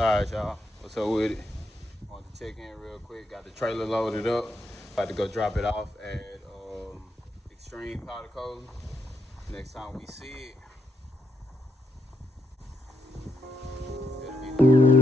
Alright, y'all. What's up with it? Want to check in real quick. Got the trailer loaded up. About to go drop it off at Extreme Powder Coating. Next time we see it, it'll be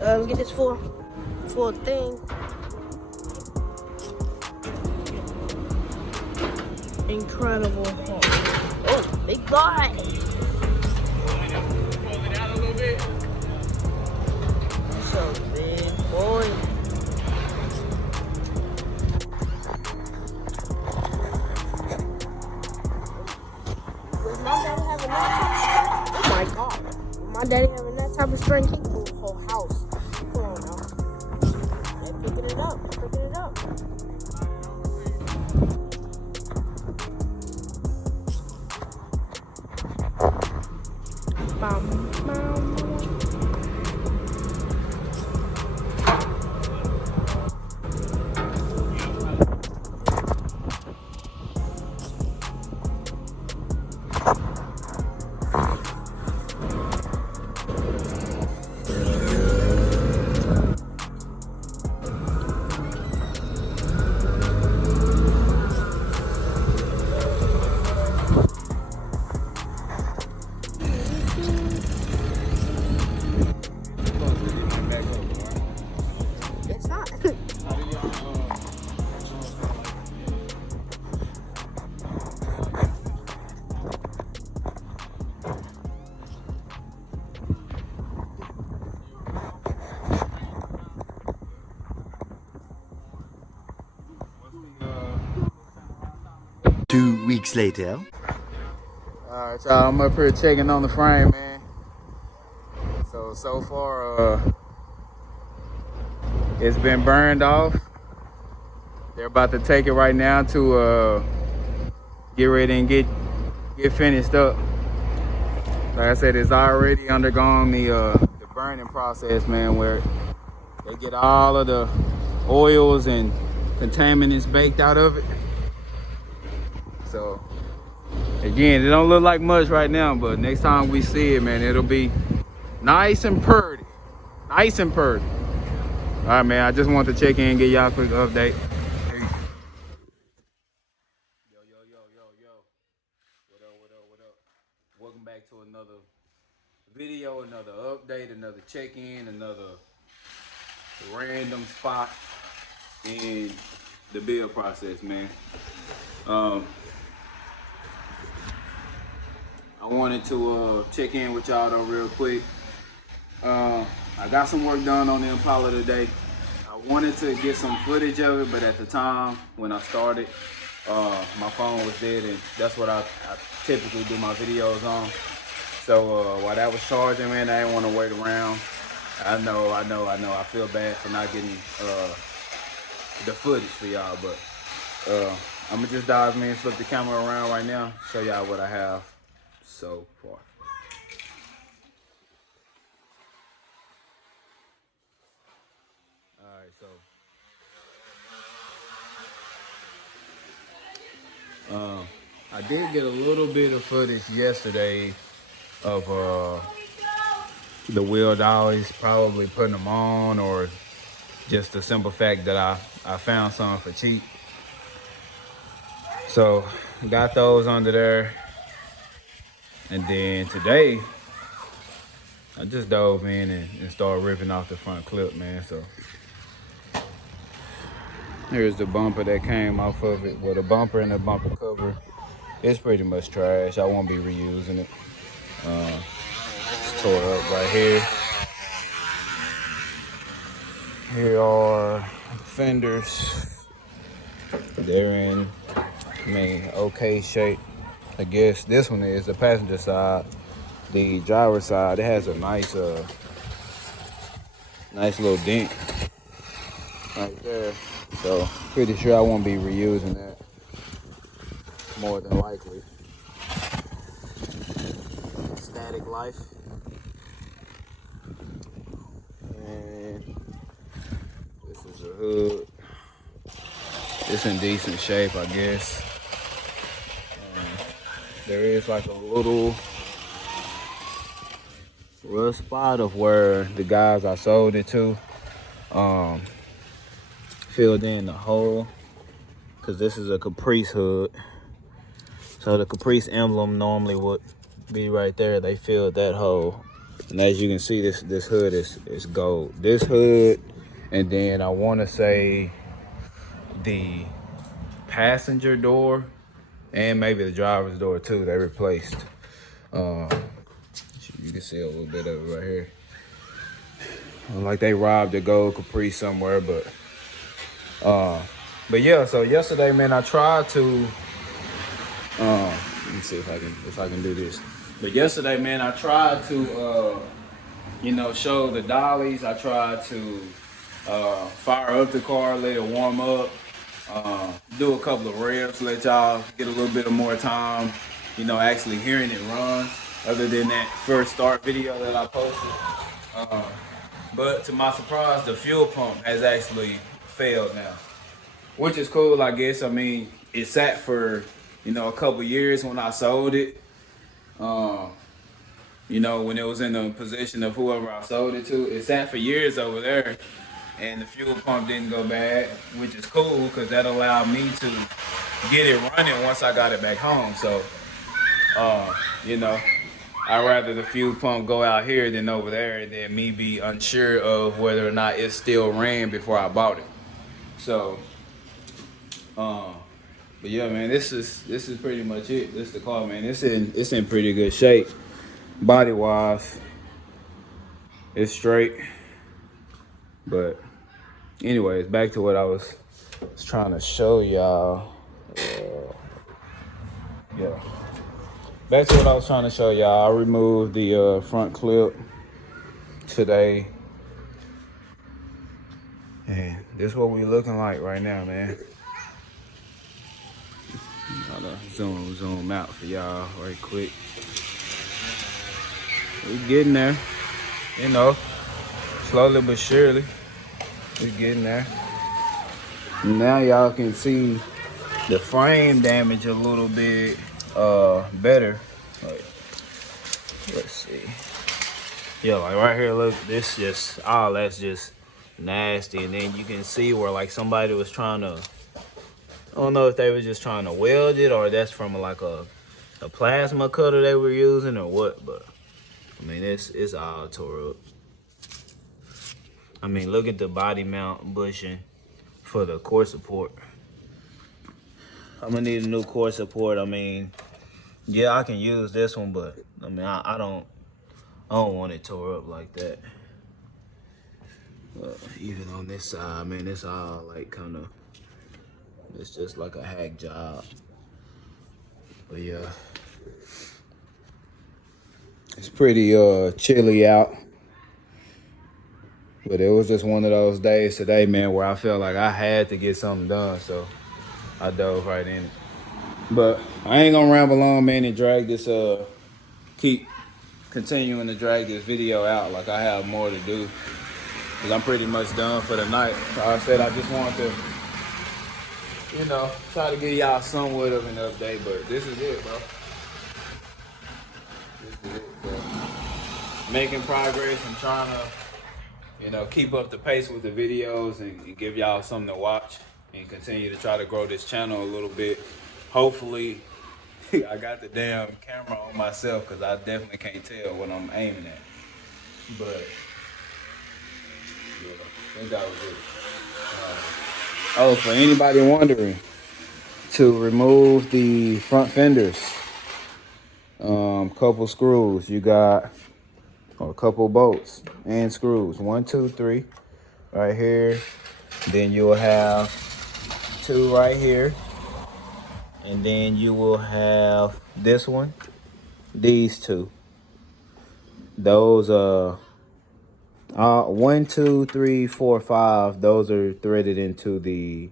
let's get this full thing. Incredible. Oh, big boy. pull it out a little bit. That's a big boy. Does my daddy having that? Oh my god. My daddy having that type of strength, he can move the whole house. Come on now. They're picking it up. Picking it up. Bam, bam. 2 weeks later. Alright, y'all. I'm up here checking on the frame, man. So far, it's been burned off. They're about to take it right now to get ready and get finished up. Like I said, it's already undergone the burning process, man, where they get all of the oils and contaminants baked out of it. So again, it don't look like much right now, but next time we see it, man, it'll be nice and purdy. Nice and purdy. All right, man, I just wanted to check in and give y'all a quick update. Yo. What up? Welcome back to another video, another update, another check-in, another random spot in the build process, man. I wanted to check in with y'all though real quick. I got some work done on the Impala today. I wanted to get some footage of it, but at the time when I started, my phone was dead, and that's what I typically do my videos on. So while that was charging, man, I didn't want to wait around. I know. I feel bad for not getting the footage for y'all, but I'm gonna just dive in and flip the camera around right now, show y'all what I have so far. Alright, so I did get a little bit of footage yesterday of the wheel dollies, probably putting them on, or just the simple fact that I found some for cheap. So got those under there. And then today, I just dove in and started ripping off the front clip, man. So here's the bumper that came off of it. Well, the bumper and the bumper cover, it's pretty much trash. I won't be reusing it. It's tore up right here. Here are the fenders. They're in, okay shape. I guess this one is the passenger side. The driver's side, it has a nice little dent right there. So pretty sure I won't be reusing that, more than likely. Static life. And this is the hood. It's in decent shape, I guess. There is like a little spot of where the guys I sold it to filled in the hole, because this is a Caprice hood. So the Caprice emblem normally would be right there. They filled that hole. And as you can see, this hood is gold. This hood, and then I want to say the passenger door and maybe the driver's door too, they replaced. You can see a little bit of it right here. Like they robbed a gold Caprice somewhere, but yeah. So yesterday, man, I tried to. Let me see if I can do this. But yesterday, man, I tried to, show the dollies. I tried to fire up the car, let it warm up, do a couple of revs, let y'all get a little bit of more time, actually hearing it run, other than that first start video that I posted. But to my surprise, the fuel pump has actually failed now, which is cool, I guess. I mean, it sat for, a couple years when I sold it. When it was in the possession of whoever I sold it to, it sat for years over there, and the fuel pump didn't go bad, which is cool because that allowed me to get it running once I got it back home. So, I'd rather the fuel pump go out here than over there, than me be unsure of whether or not it still ran before I bought it. So, but yeah, man, this is pretty much it. This is the car, man. It's in pretty good shape, body wise. It's straight. But anyways, back to what I was trying to show y'all. Yeah. Back to what I was trying to show y'all. I removed the front clip today. And this is what we looking like right now, man. Gotta zoom out for y'all right quick. We getting there, slowly but surely. We getting there. Now y'all can see the frame damage a little bit better. Like, let's see. Yeah, like right here, look, this just, that's just nasty. And then you can see where like somebody was trying to, I don't know if they were just trying to weld it or that's from like a plasma cutter they were using or what, but I mean, it's all tore up. I mean, look at the body mount bushing for the core support. I'm gonna need a new core support. I mean, yeah, I can use this one, but I mean, I don't want it tore up like that. Even on this side, man, it's all like kind of, it's just like a hack job. But yeah, it's pretty chilly out. But it was just one of those days today, man, where I felt like I had to get something done. So I dove right in it. But I ain't gonna ramble on, man, and drag this keep continuing to drag this video out like I have more to do. Cause I'm pretty much done for the night. So I said I just wanted to, try to give y'all somewhat of an update, but this is it, bro. This is it, bro. Making progress and trying to, keep up the pace with the videos and give y'all something to watch and continue to try to grow this channel a little bit. Hopefully, I got the damn camera on myself because I definitely can't tell what I'm aiming at. But, yeah, I think that was it. Oh, for anybody wondering, to remove the front fenders, couple screws, you got, or a couple bolts and screws, 1, 2, 3, right here. Then you will have 2 right here, and then you will have this one, these 2. Those 1, 2, 3, 4, 5. Those are threaded into the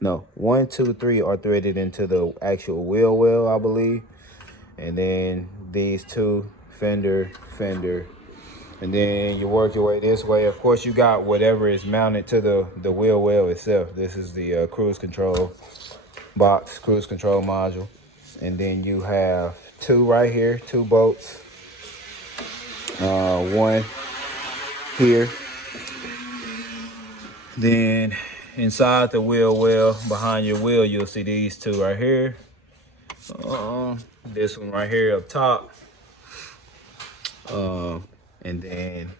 1, 2, 3 are threaded into the actual wheel well, I believe. And then these 2 fender, and then you work your way this way. Of course, you got whatever is mounted to the wheel well itself. This is the cruise control box, cruise control module. And then you have 2 right here, 2 bolts. 1 here. Then inside the wheel well, behind your wheel, you'll see these 2 right here. This one right here up top. And then,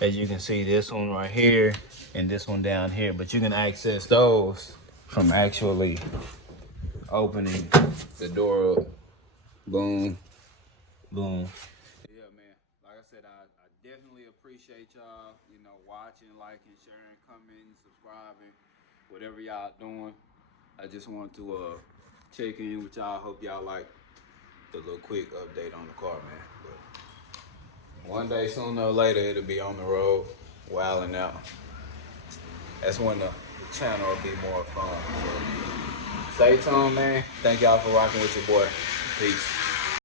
as you can see, this one right here and this one down here. But you can access those from actually opening the door up. Boom, boom. Yeah, man. Like I said, I definitely appreciate y'all, watching, liking, sharing, commenting, subscribing, whatever y'all doing. I just want to check in with y'all. Hope y'all like the little quick update on the car, man. But one day, sooner or later, it'll be on the road, wilding out. That's when the channel will be more fun. So stay tuned, man. Thank y'all for rocking with your boy. Peace.